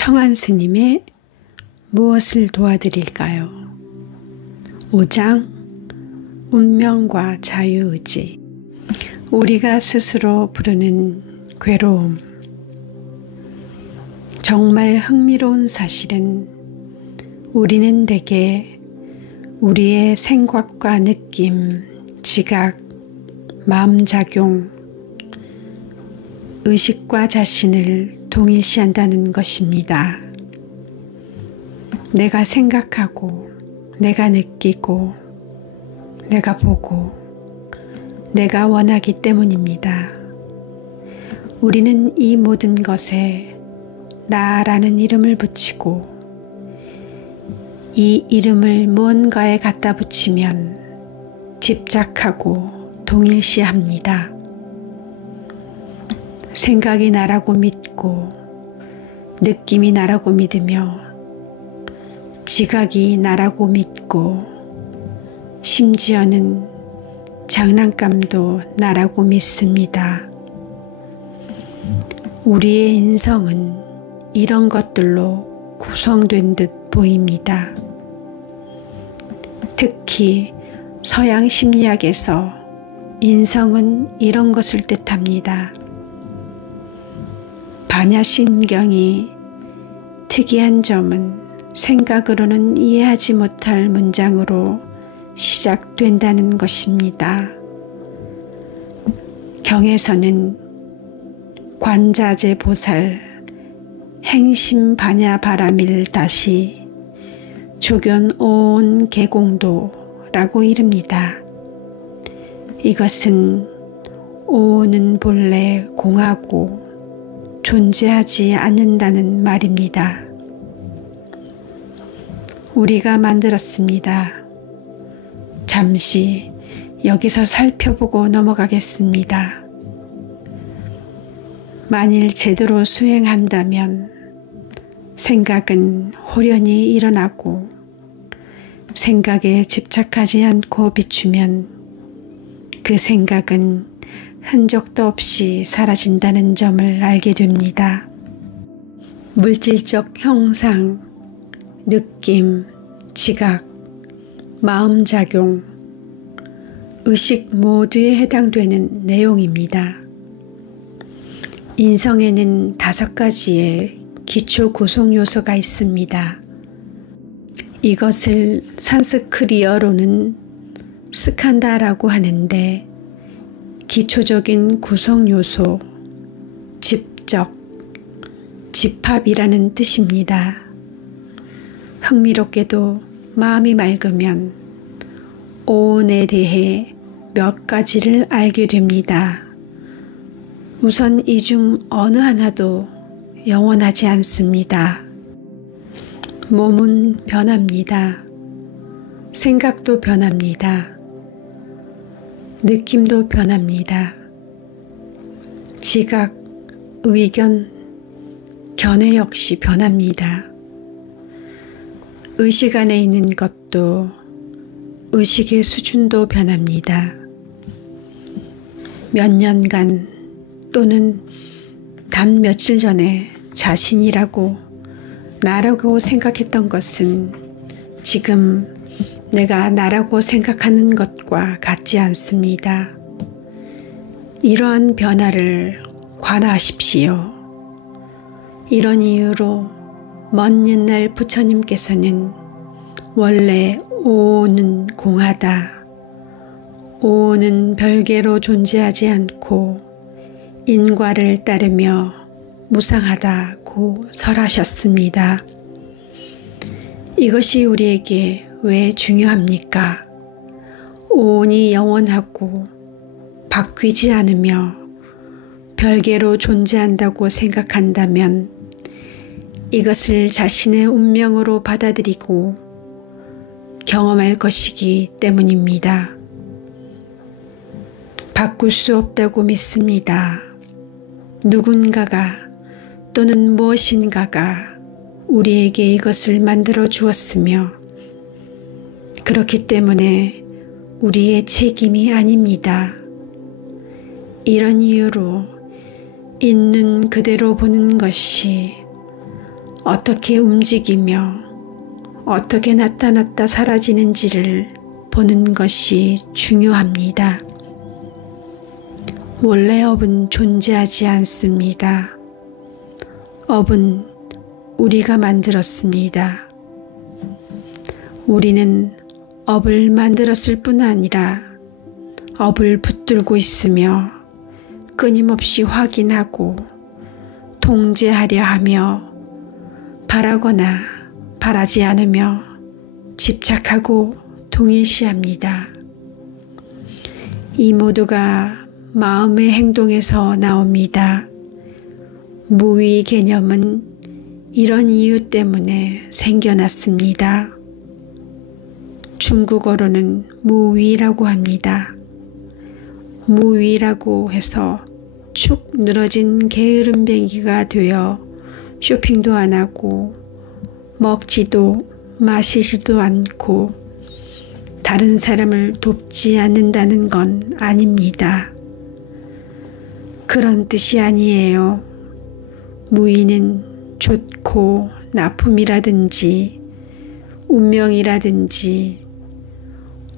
청한 스님의 무엇을 도와드릴까요? 5장 운명과 자유의지. 우리가 스스로 부르는 괴로움. 정말 흥미로운 사실은 우리는 대개 우리의 생각과 느낌, 지각, 마음작용, 의식과 자신을 동일시한다는 것입니다. 내가 생각하고, 내가 느끼고, 내가 보고, 내가 원하기 때문입니다. 우리는 이 모든 것에 나라는 이름을 붙이고 이 이름을 무언가에 갖다 붙이면 집착하고 동일시합니다. 생각이 나라고 믿고 느낌이 나라고 믿으며 지각이 나라고 믿고 심지어는 장난감도 나라고 믿습니다. 우리의 인성은 이런 것들로 구성된 듯 보입니다. 특히 서양 심리학에서 인성은 이런 것을 뜻합니다. 반야심경이 특이한 점은 생각으로는 이해하지 못할 문장으로 시작된다는 것입니다. 경에서는 관자재 보살 행심 반야 바라밀 다시 조견 온 개공도라고 이릅니다. 이것은 오는 본래 공하고 존재하지 않는다는 말입니다. 우리가 만들었습니다. 잠시 여기서 살펴보고 넘어가겠습니다. 만일 제대로 수행한다면 생각은 호련히 일어나고 생각에 집착하지 않고 비추면 그 생각은 흔적도 없이 사라진다는 점을 알게 됩니다. 물질적 형상, 느낌, 지각, 마음작용, 의식 모두에 해당되는 내용입니다. 인성에는 5가지의 기초 구성 요소가 있습니다. 이것을 산스크리어로는 스칸다라고 하는데 기초적인 구성 요소, 집적, 집합이라는 뜻입니다. 흥미롭게도 마음이 맑으면 오온에 대해 몇 가지를 알게 됩니다. 우선 이 중 어느 하나도 영원하지 않습니다. 몸은 변합니다. 생각도 변합니다. 느낌도 변합니다. 지각, 의견, 견해 역시 변합니다. 의식 안에 있는 것도 의식의 수준도 변합니다. 몇 년간 또는 단 며칠 전에 자신이라고 나라고 생각했던 것은 지금 내가 나라고 생각하는 것과 같지 않습니다. 이러한 변화를 관하하십시오. 이런 이유로 먼 옛날 부처님께서는 원래 오는 공하다, 오는 별개로 존재하지 않고 인과를 따르며 무상하다고 설하셨습니다. 이것이 우리에게 왜 중요합니까? 오온이 영원하고 바뀌지 않으며 별개로 존재한다고 생각한다면 이것을 자신의 운명으로 받아들이고 경험할 것이기 때문입니다. 바꿀 수 없다고 믿습니다. 누군가가 또는 무엇인가가 우리에게 이것을 만들어 주었으며 그렇기 때문에 우리의 책임이 아닙니다. 이런 이유로 있는 그대로 보는 것이 어떻게 움직이며 어떻게 나타났다 사라지는지를 보는 것이 중요합니다. 원래 업은 존재하지 않습니다. 업은 우리가 만들었습니다. 우리는 업을 만들었을 뿐 아니라 업을 붙들고 있으며 끊임없이 확인하고 통제하려 하며 바라거나 바라지 않으며 집착하고 동일시합니다. 이 모두가 마음의 행동에서 나옵니다. 무의 개념은 이런 이유 때문에 생겨났습니다. 중국어로는 무위라고 합니다. 무위라고 해서 축 늘어진 게으름뱅이가 되어 쇼핑도 안 하고 먹지도 마시지도 않고 다른 사람을 돕지 않는다는 건 아닙니다. 그런 뜻이 아니에요. 무위는 좋고 나쁨이라든지 운명이라든지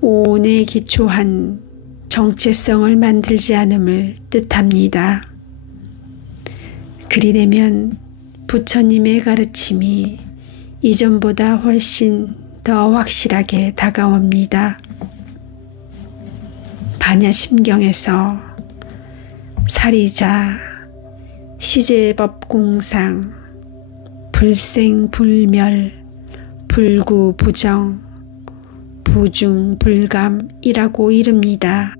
오온에 기초한 정체성을 만들지 않음을 뜻합니다. 그리되면 부처님의 가르침이 이전보다 훨씬 더 확실하게 다가옵니다. 반야심경에서 사리자, 시제법공상, 불생불멸, 불구부정, 부중불감이라고 이릅니다.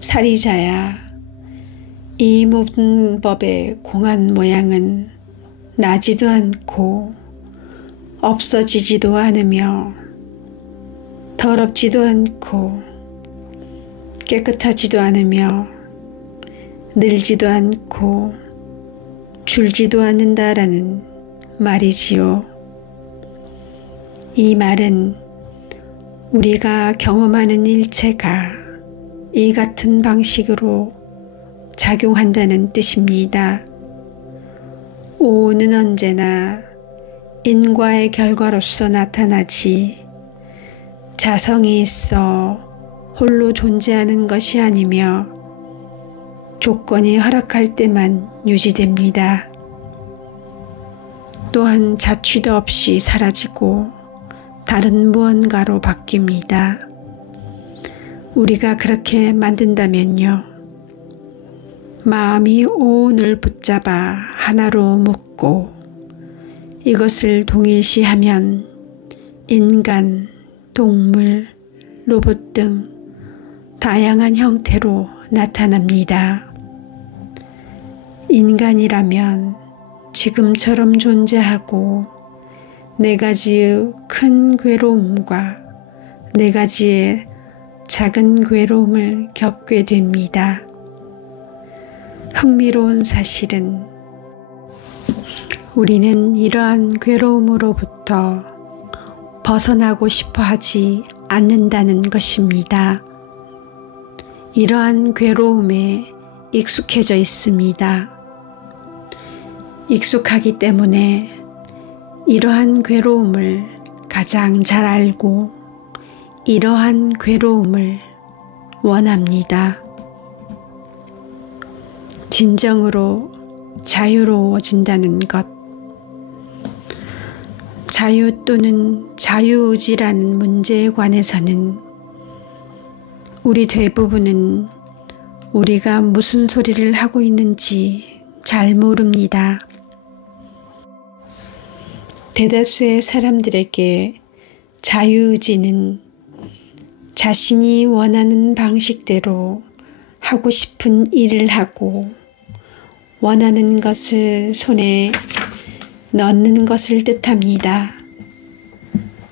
사리자야, 이 모든 법의 공한 모양은 나지도 않고 없어지지도 않으며 더럽지도 않고 깨끗하지도 않으며 늘지도 않고 줄지도 않는다라는 말이지요. 이 말은 우리가 경험하는 일체가 이 같은 방식으로 작용한다는 뜻입니다. 오는 언제나 인과의 결과로서 나타나지 자성이 있어 홀로 존재하는 것이 아니며 조건이 허락할 때만 유지됩니다. 또한 자취도 없이 사라지고 다른 무언가로 바뀝니다. 우리가 그렇게 만든다면요. 마음이 오온을 붙잡아 하나로 묶고 이것을 동일시하면 인간, 동물, 로봇 등 다양한 형태로 나타납니다. 인간이라면 지금처럼 존재하고 네 가지의 큰 괴로움과 네 가지의 작은 괴로움을 겪게 됩니다. 흥미로운 사실은 우리는 이러한 괴로움으로부터 벗어나고 싶어 하지 않는다는 것입니다. 이러한 괴로움에 익숙해져 있습니다. 익숙하기 때문에 이러한 괴로움을 가장 잘 알고 이러한 괴로움을 원합니다. 진정으로 자유로워진다는 것. 자유 또는 자유의지라는 문제에 관해서는 우리 대부분은 우리가 무슨 소리를 하고 있는지 잘 모릅니다. 대다수의 사람들에게 자유의지는 자신이 원하는 방식대로 하고 싶은 일을 하고 원하는 것을 손에 넣는 것을 뜻합니다.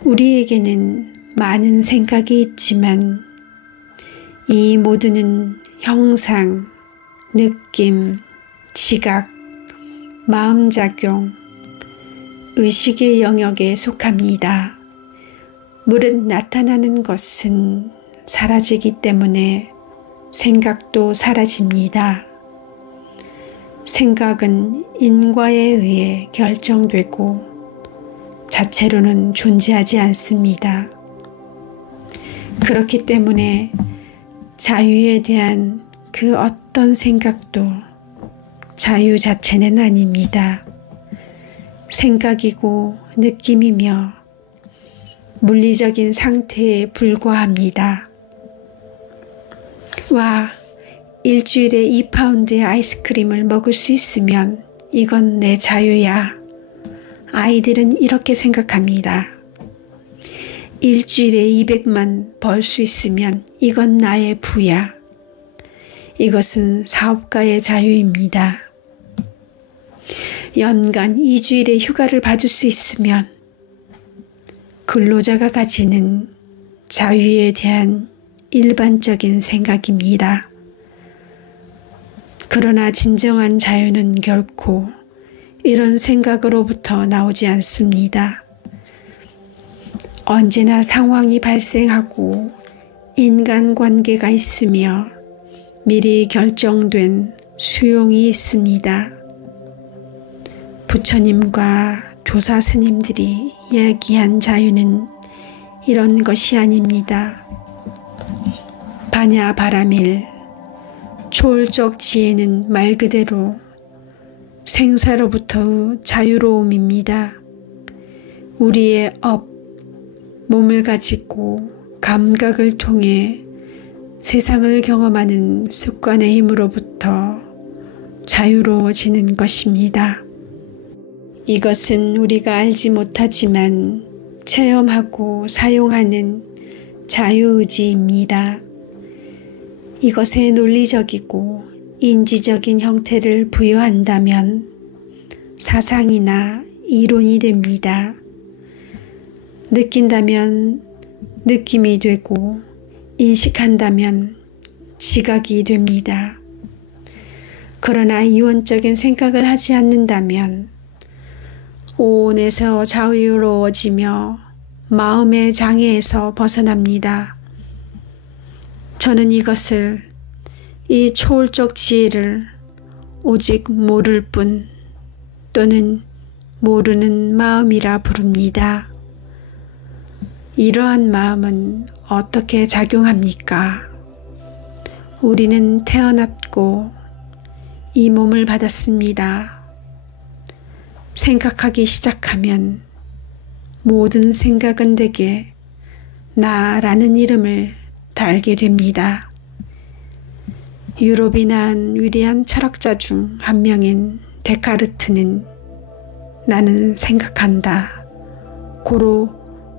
우리에게는 많은 생각이 있지만 이 모두는 형상, 느낌, 지각, 마음작용, 의식의 영역에 속합니다. 무릇 나타나는 것은 사라지기 때문에 생각도 사라집니다. 생각은 인과에 의해 결정되고 자체로는 존재하지 않습니다. 그렇기 때문에 자유에 대한 그 어떤 생각도 자유 자체는 아닙니다. 생각이고 느낌이며 물리적인 상태에 불과합니다. 와, 일주일에 2파운드의 아이스크림을 먹을 수 있으면 이건 내 자유야. 아이들은 이렇게 생각합니다. 일주일에 200만 벌 수 있으면 이건 나의 부야. 이것은 사업가의 자유입니다. 연간 2주일의 휴가를 받을 수 있으면 근로자가 가지는 자유에 대한 일반적인 생각입니다. 그러나 진정한 자유는 결코 이런 생각으로부터 나오지 않습니다. 언제나 상황이 발생하고 인간관계가 있으며 미리 결정된 수용이 있습니다. 부처님과 조사 스님들이 이야기한 자유는 이런 것이 아닙니다. 바냐 바라밀, 초월적 지혜는 말 그대로 생사로부터의 자유로움입니다. 우리의 몸을 가지고 감각을 통해 세상을 경험하는 습관의 힘으로부터 자유로워지는 것입니다. 이것은 우리가 알지 못하지만 체험하고 사용하는 자유의지입니다. 이것에 논리적이고 인지적인 형태를 부여한다면 사상이나 이론이 됩니다. 느낀다면 느낌이 되고 인식한다면 지각이 됩니다. 그러나 이원적인 생각을 하지 않는다면 오온에서 자유로워지며 마음의 장애에서 벗어납니다. 저는 이것을, 이 초월적 지혜를 오직 모를 뿐 또는 모르는 마음이라 부릅니다. 이러한 마음은 어떻게 작용합니까? 우리는 태어났고 이 몸을 받았습니다. 생각하기 시작하면 모든 생각은 대개 나라는 이름을 달게 됩니다. 유럽이 낳은 위대한 철학자 중 한 명인 데카르트는 나는 생각한다, 고로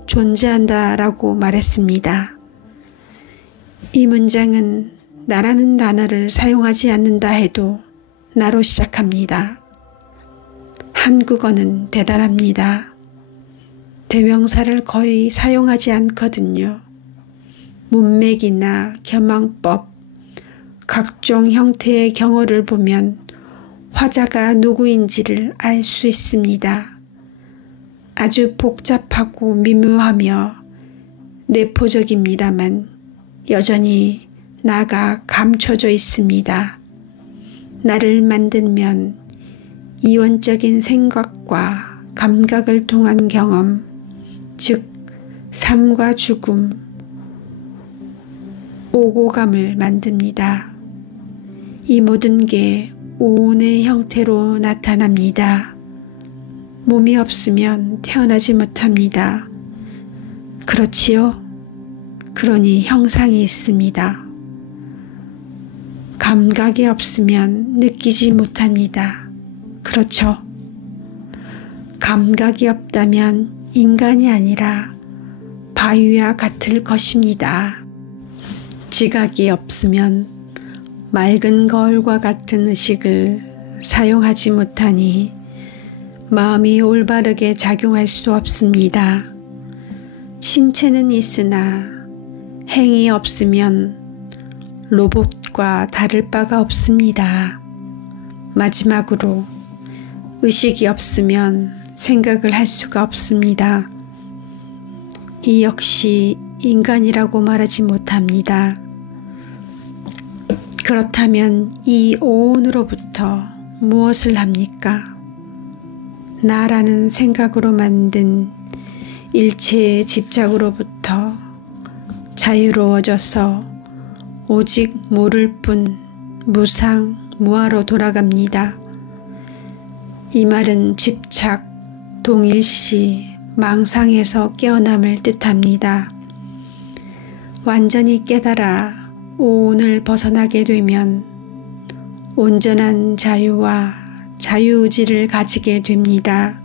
존재한다 라고 말했습니다. 이 문장은 나라는 단어를 사용하지 않는다 해도 나로 시작합니다. 한국어는 대단합니다. 대명사를 거의 사용하지 않거든요. 문맥이나 겸황법, 각종 형태의 경어를 보면 화자가 누구인지를 알 수 있습니다. 아주 복잡하고 미묘하며 내포적입니다만 여전히 나가 감춰져 있습니다. 나를 만들면 이원적인 생각과 감각을 통한 경험, 즉 삶과 죽음, 오고감을 만듭니다. 이 모든 게 오온의 형태로 나타납니다. 몸이 없으면 태어나지 못합니다. 그렇지요? 그러니 형상이 있습니다. 감각이 없으면 느끼지 못합니다. 그렇죠? 감각이 없다면 인간이 아니라 바위와 같을 것입니다. 지각이 없으면 맑은 거울과 같은 의식을 사용하지 못하니 마음이 올바르게 작용할 수 없습니다. 신체는 있으나 행이 없으면 로봇과 다를 바가 없습니다. 마지막으로 의식이 없으면 생각을 할 수가 없습니다. 이 역시 인간이라고 말하지 못합니다. 그렇다면 이 오온으로부터 무엇을 합니까? 나라는 생각으로 만든 일체의 집착으로부터 자유로워져서 오직 모를 뿐 무상무아로 돌아갑니다. 이 말은 집착, 동일시, 망상에서 깨어남을 뜻합니다. 완전히 깨달아 오온을 벗어나게 되면 온전한 자유와 자유의지를 가지게 됩니다.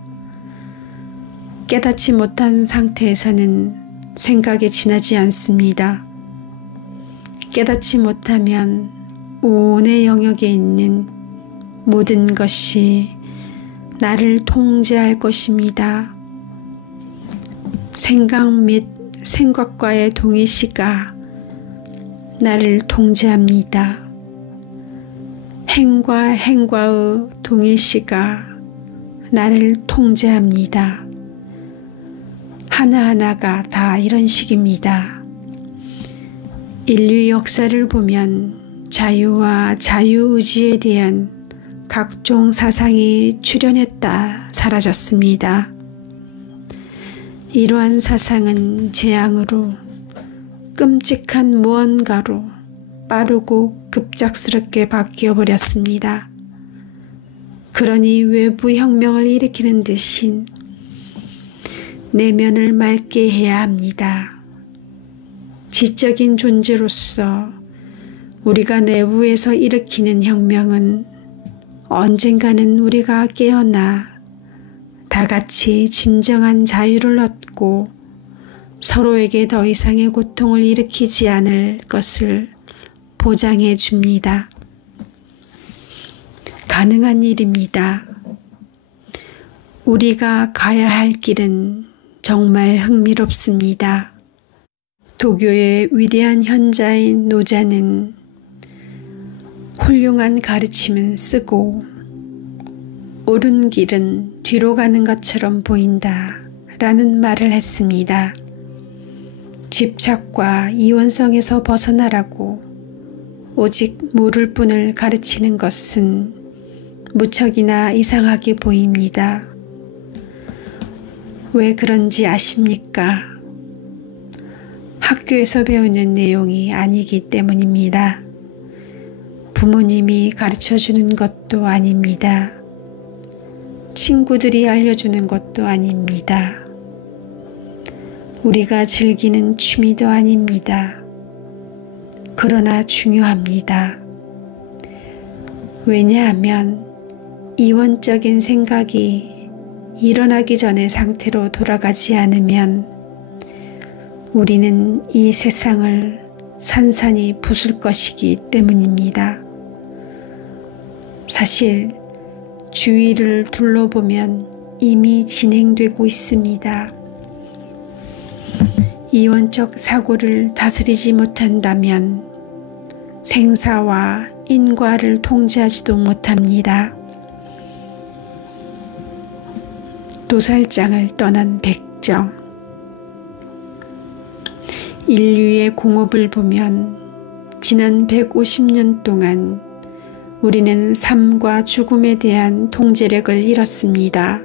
깨닫지 못한 상태에서는 생각에 지나지 않습니다. 깨닫지 못하면 오온의 영역에 있는 모든 것이 나를 통제할 것입니다. 생각 및 생각과의 동일시가 나를 통제합니다. 행과 행과의 동일시가 나를 통제합니다. 하나하나가 다 이런 식입니다. 인류 역사를 보면 자유와 자유의지에 대한 각종 사상이 출현했다 사라졌습니다. 이러한 사상은 재앙으로 끔찍한 무언가로 빠르고 급작스럽게 바뀌어버렸습니다. 그러니 외부 혁명을 일으키는 대신 내면을 맑게 해야 합니다. 지적인 존재로서 우리가 내부에서 일으키는 혁명은 언젠가는 우리가 깨어나 다같이 진정한 자유를 얻고 서로에게 더 이상의 고통을 일으키지 않을 것을 보장해 줍니다. 가능한 일입니다. 우리가 가야 할 길은 정말 흥미롭습니다. 도교의 위대한 현자인 노자는 훌륭한 가르침은 쓰고 옳은 길은 뒤로 가는 것처럼 보인다 라는 말을 했습니다. 집착과 이원성에서 벗어나라고 오직 모를 뿐을 가르치는 것은 무척이나 이상하게 보입니다. 왜 그런지 아십니까? 학교에서 배우는 내용이 아니기 때문입니다. 부모님이 가르쳐주는 것도 아닙니다. 친구들이 알려주는 것도 아닙니다. 우리가 즐기는 취미도 아닙니다. 그러나 중요합니다. 왜냐하면 이원적인 생각이 일어나기 전의 상태로 돌아가지 않으면 우리는 이 세상을 산산이 부술 것이기 때문입니다. 사실 주위를 둘러보면 이미 진행되고 있습니다. 이원적 사고를 다스리지 못한다면 생사와 인과를 통제하지도 못합니다. 도살장을 떠난 백정. 인류의 공업을 보면 지난 150년 동안 우리는 삶과 죽음에 대한 통제력을 잃었습니다.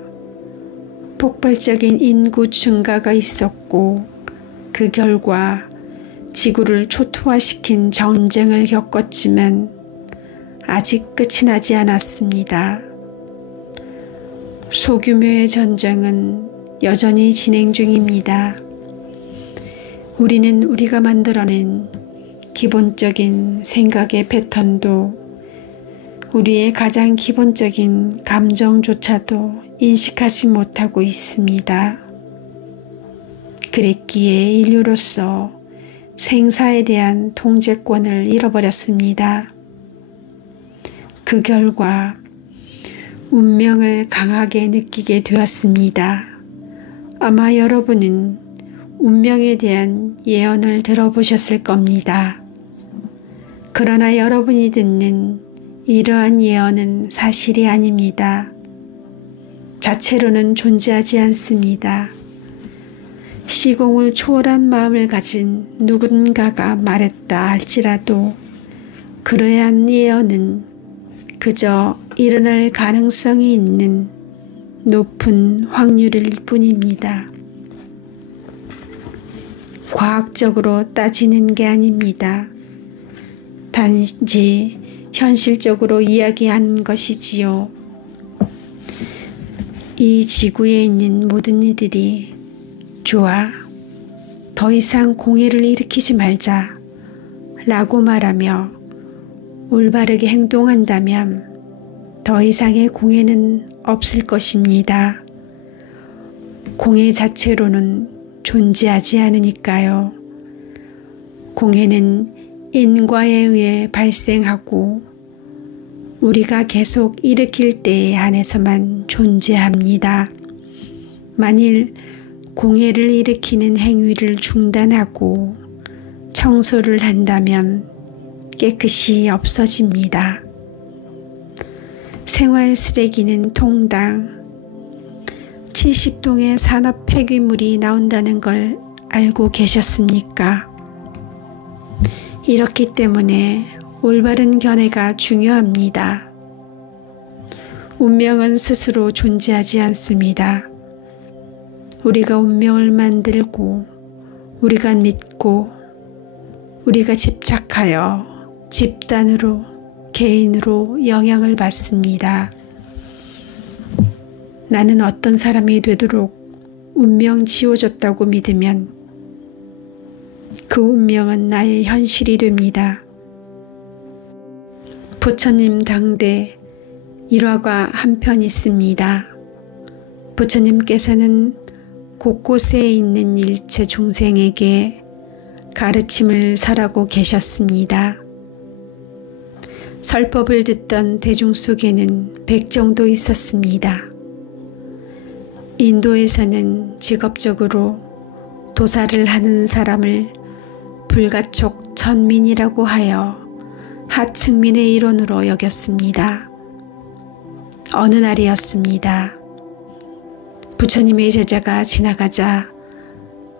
폭발적인 인구 증가가 있었고 그 결과 지구를 초토화시킨 전쟁을 겪었지만 아직 끝이 나지 않았습니다. 소규모의 전쟁은 여전히 진행 중입니다. 우리는 우리가 만들어낸 기본적인 생각의 패턴도 우리의 가장 기본적인 감정조차도 인식하지 못하고 있습니다. 그랬기에 인류로서 생사에 대한 통제권을 잃어버렸습니다. 그 결과 운명을 강하게 느끼게 되었습니다. 아마 여러분은 운명에 대한 예언을 들어보셨을 겁니다. 그러나 여러분이 듣는 이러한 예언은 사실이 아닙니다. 자체로는 존재하지 않습니다. 시공을 초월한 마음을 가진 누군가가 말했다 할지라도 그러한 예언은 그저 일어날 가능성이 있는 높은 확률일 뿐입니다. 과학적으로 따지는 게 아닙니다. 단지 현실적으로 이야기한 것이지요. 이 지구에 있는 모든 이들이 좋아, 더 이상 공해를 일으키지 말자 라고 말하며 올바르게 행동한다면 더 이상의 공해는 없을 것입니다. 공해 자체로는 존재하지 않으니까요. 공해는 인과에 의해 발생하고 우리가 계속 일으킬 때에 한해서만 존재합니다. 만일 공해를 일으키는 행위를 중단하고 청소를 한다면 깨끗이 없어집니다. 생활 쓰레기는 통당 70톤의 산업 폐기물이 나온다는 걸 알고 계셨습니까? 이렇기 때문에 올바른 견해가 중요합니다. 운명은 스스로 존재하지 않습니다. 우리가 운명을 만들고 우리가 믿고 우리가 집착하여 집단으로 개인으로 영향을 받습니다. 나는 어떤 사람이 되도록 운명 지어줬다고 믿으면 그 운명은 나의 현실이 됩니다. 부처님 당대 일화가 한 편 있습니다. 부처님께서는 곳곳에 있는 일체 중생에게 가르침을 설하고 계셨습니다. 설법을 듣던 대중 속에는 백정도 있었습니다. 인도에서는 직업적으로 도사를 하는 사람을 불가촉 천민이라고 하여 하층민의 일원으로 여겼습니다. 어느 날이었습니다. 부처님의 제자가 지나가자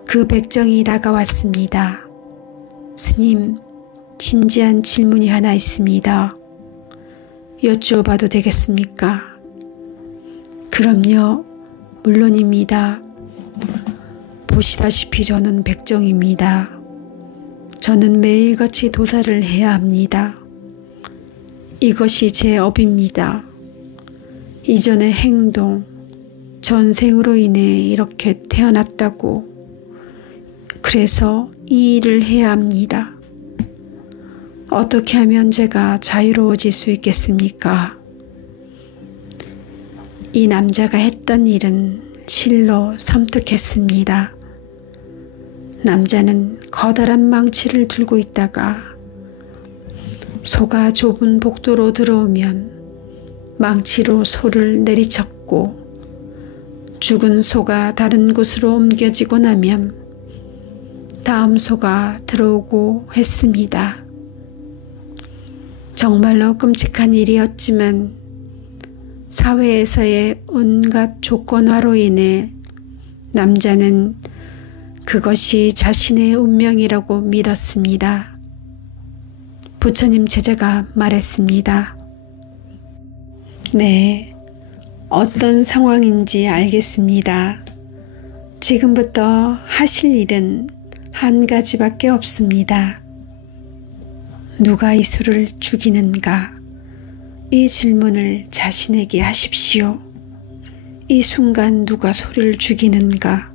그 백정이 다가왔습니다. 스님, 진지한 질문이 하나 있습니다. 여쭈어봐도 되겠습니까? 그럼요, 물론입니다. 보시다시피 저는 백정입니다. 저는 매일같이 도사를 해야 합니다. 이것이 제 업입니다. 이전의 행동, 전생으로 인해 이렇게 태어났다고. 그래서 이 일을 해야 합니다. 어떻게 하면 제가 자유로워질 수 있겠습니까? 이 남자가 했던 일은 실로 섬뜩했습니다. 남자는 커다란 망치를 들고 있다가 소가 좁은 복도로 들어오면 망치로 소를 내리쳤고 죽은 소가 다른 곳으로 옮겨지고 나면 다음 소가 들어오고 했습니다. 정말로 끔찍한 일이었지만 사회에서의 온갖 조건화로 인해 남자는 그것이 자신의 운명이라고 믿었습니다. 부처님 제자가 말했습니다. 네, 어떤 상황인지 알겠습니다. 지금부터 하실 일은 한 가지밖에 없습니다. 누가 이수를 죽이는가? 이 질문을 자신에게 하십시오. 이 순간 누가 소를 죽이는가?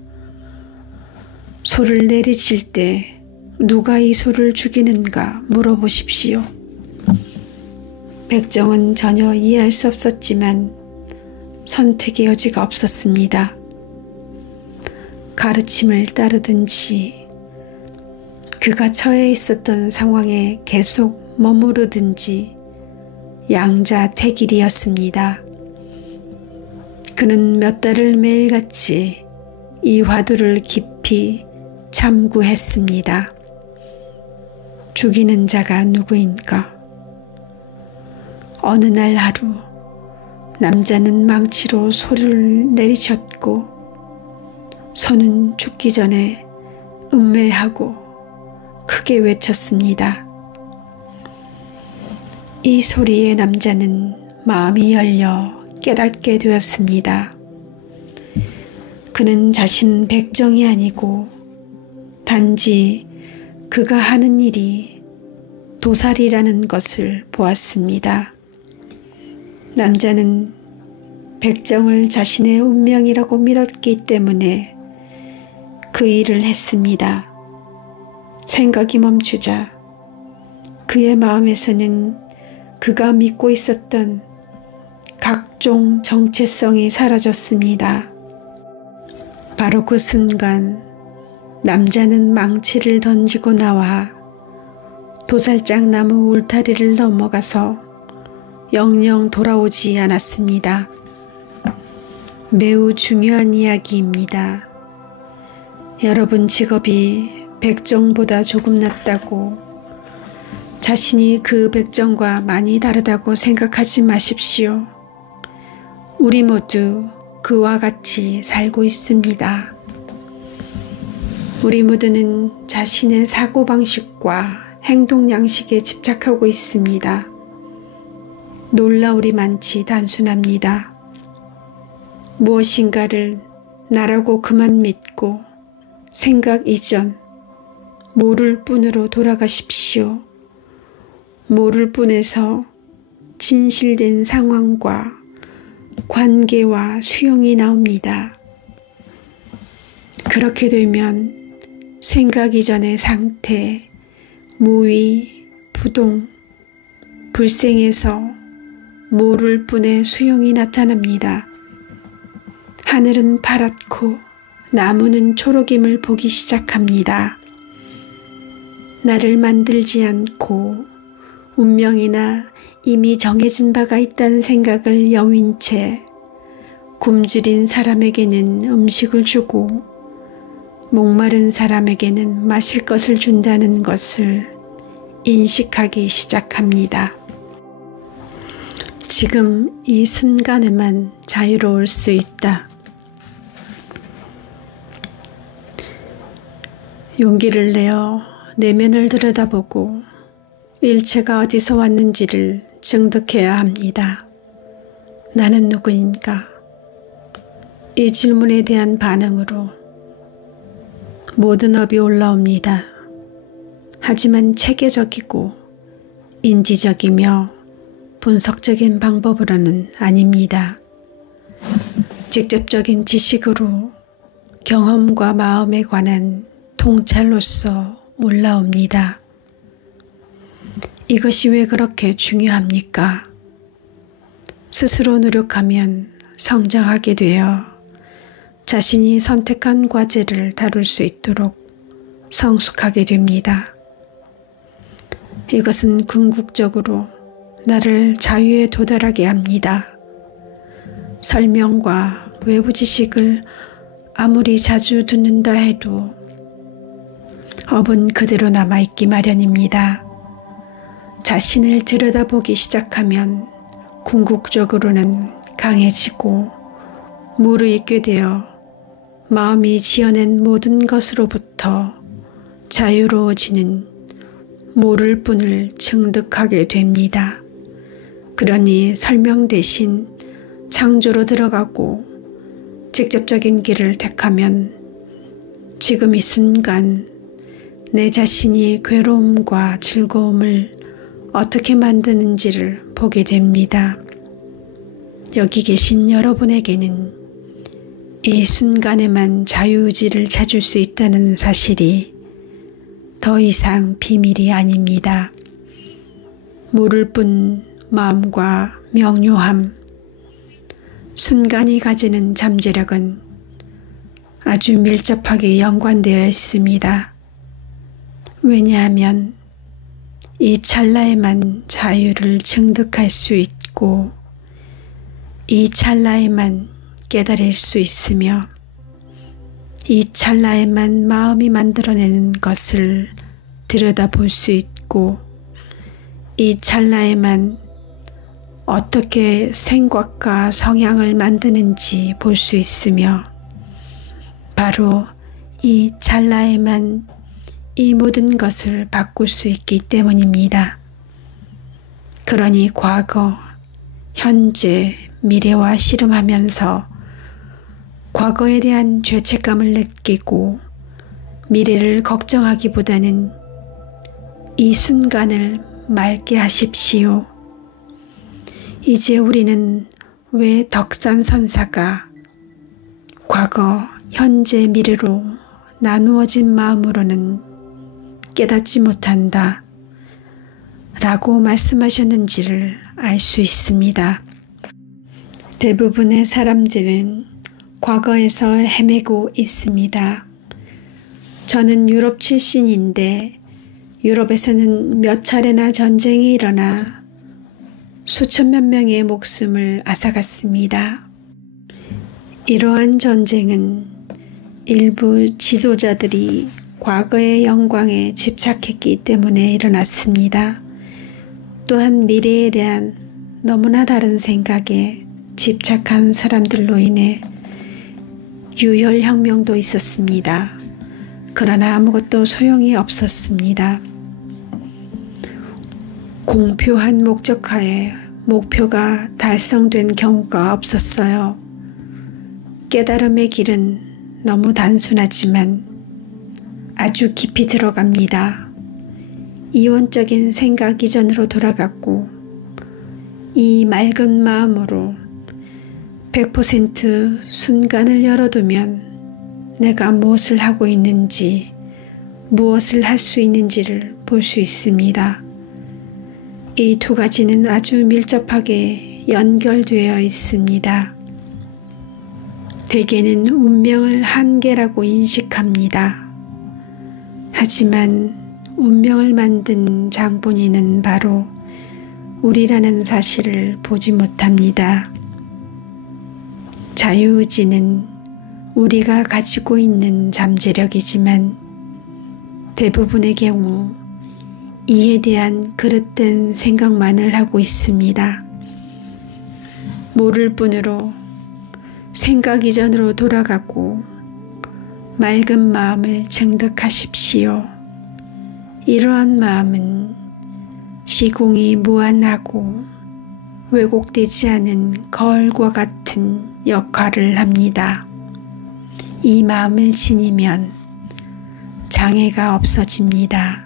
소를 내리칠 때 누가 이 소를 죽이는가 물어보십시오. 백정은 전혀 이해할 수 없었지만 선택의 여지가 없었습니다. 가르침을 따르든지 그가 처해 있었던 상황에 계속 머무르든지 양자택일이었습니다. 그는 몇 달을 매일같이 이 화두를 깊이 참구했습니다. 죽이는 자가 누구인가? 어느 날 하루 남자는 망치로 소를 내리쳤고 소는 죽기 전에 음매하고 크게 외쳤습니다. 이 소리에 남자는 마음이 열려 깨닫게 되었습니다. 그는 자신 백정이 아니고 단지 그가 하는 일이 도살이라는 것을 보았습니다. 남자는 백정을 자신의 운명이라고 믿었기 때문에 그 일을 했습니다. 생각이 멈추자 그의 마음에서는 그가 믿고 있었던 각종 정체성이 사라졌습니다. 바로 그 순간 남자는 망치를 던지고 나와 도살장나무 울타리를 넘어가서 영영 돌아오지 않았습니다. 매우 중요한 이야기입니다. 여러분 직업이 백정보다 조금 낫다고 자신이 그 백정과 많이 다르다고 생각하지 마십시오. 우리 모두 그와 같이 살고 있습니다. 우리 모두는 자신의 사고방식과 행동 양식에 집착하고 있습니다. 놀라울이 많지 단순합니다. 무엇인가를 나라고 그만 믿고 생각 이전, 모를 뿐으로 돌아가십시오. 모를 뿐에서 진실된 상황과 관계와 수용이 나옵니다. 그렇게 되면 생각 이전의 상태, 무위, 부동, 불생에서 모를 뿐의 수용이 나타납니다. 하늘은 파랗고 나무는 초록임을 보기 시작합니다. 나를 만들지 않고 운명이나 이미 정해진 바가 있다는 생각을 여윈 채 굶주린 사람에게는 음식을 주고 목마른 사람에게는 마실 것을 준다는 것을 인식하기 시작합니다. 지금 이 순간에만 자유로울 수 있다. 용기를 내어 내면을 들여다보고 일체가 어디서 왔는지를 증득해야 합니다. 나는 누구인가? 이 질문에 대한 반응으로 모든 업이 올라옵니다. 하지만 체계적이고 인지적이며 분석적인 방법으로는 아닙니다. 직접적인 지식으로 경험과 마음에 관한 통찰로서 올라옵니다. 이것이 왜 그렇게 중요합니까? 스스로 노력하면 성장하게 되어 자신이 선택한 과제를 다룰 수 있도록 성숙하게 됩니다. 이것은 궁극적으로 나를 자유에 도달하게 합니다. 설명과 외부 지식을 아무리 자주 듣는다 해도 업은 그대로 남아있기 마련입니다. 자신을 들여다보기 시작하면 궁극적으로는 강해지고 무르익게 되어 마음이 지어낸 모든 것으로부터 자유로워지는 모를 뿐을 증득하게 됩니다. 그러니 설명 대신 창조로 들어가고 직접적인 길을 택하면 지금 이 순간 내 자신이 괴로움과 즐거움을 어떻게 만드는지를 보게 됩니다. 여기 계신 여러분에게는 이 순간에만 자유의지를 찾을 수 있다는 사실이 더 이상 비밀이 아닙니다. 모를 뿐 마음과 명료함, 순간이 가지는 잠재력은 아주 밀접하게 연관되어 있습니다. 왜냐하면 이 찰나에만 자유를 증득할 수 있고 이 찰나에만 깨달을 수 있으며 이 찰나에만 마음이 만들어내는 것을 들여다볼 수 있고 이 찰나에만 어떻게 생각과 성향을 만드는지 볼 수 있으며 바로 이 찰나에만 이 모든 것을 바꿀 수 있기 때문입니다. 그러니 과거, 현재, 미래와 씨름하면서 과거에 대한 죄책감을 느끼고 미래를 걱정하기보다는 이 순간을 맑게 하십시오. 이제 우리는 왜 덕산선사가 과거, 현재, 미래로 나누어진 마음으로는 깨닫지 못한다 라고 말씀하셨는지를 알 수 있습니다. 대부분의 사람들은 과거에서 헤매고 있습니다. 저는 유럽 출신인데 유럽에서는 몇 차례나 전쟁이 일어나 수천만 명의 목숨을 앗아갔습니다. 이러한 전쟁은 일부 지도자들이 과거의 영광에 집착했기 때문에 일어났습니다. 또한 미래에 대한 너무나 다른 생각에 집착한 사람들로 인해 유혈혁명도 있었습니다. 그러나 아무것도 소용이 없었습니다. 공표한 목적하에 목표가 달성된 경우가 없었어요. 깨달음의 길은 너무 단순하지만 아주 깊이 들어갑니다. 이원적인 생각 이전으로 돌아갔고 이 맑은 마음으로 100% 순간을 열어두면 내가 무엇을 하고 있는지, 무엇을 할 수 있는지를 볼 수 있습니다. 이 두 가지는 아주 밀접하게 연결되어 있습니다. 대개는 운명을 한계라고 인식합니다. 하지만 운명을 만든 장본인은 바로 우리라는 사실을 보지 못합니다. 자유의지는 우리가 가지고 있는 잠재력이지만 대부분의 경우 이에 대한 그릇된 생각만을 하고 있습니다. 모를 뿐으로 생각 이전으로 돌아가고 맑은 마음을 증득하십시오. 이러한 마음은 시공이 무한하고 왜곡되지 않은 거울과 같은 역할을 합니다. 이 마음을 지니면 장애가 없어집니다.